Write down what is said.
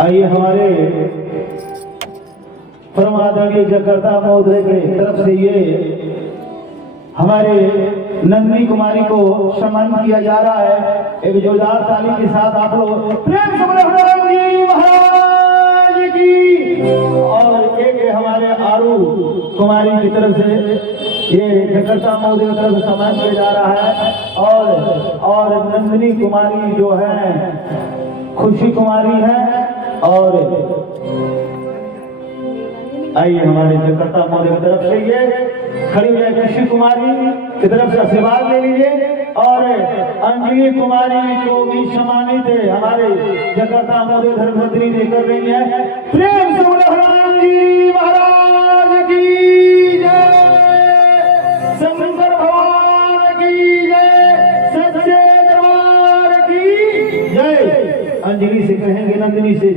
आइए हमारे परम आदरणीय जगर्ता महोदय की तरफ से ये हमारे नंदिनी कुमारी को सम्मानित किया जा रहा है। एक जोरदार ताली के साथ आप लोग प्रेम से बोले हनुमान महाराज की। और एक हमारे आरू कुमारी की तरफ से ये जगर्ता महोदय की तरफ से सम्मान किया जा रहा है। और नंदिनी कुमारी जो है खुशी कुमारी है। और आइए हमारे जगर्ता महोदय की तरफ से ये खड़ी हुई खुशी कुमारी की तरफ से आशीर्वाद ले लीजिए। और अंजलि कुमारी को भी सम्मानित हमारे जगर्ता महोदय धर्मपत्नी ने कर रही है। प्रेम से बोले हनुमान जी महाराज की जय, शंकर भगवान की जय, सच्चे दरबार की जय। अंजलि से कहेंगे नंदिनी से।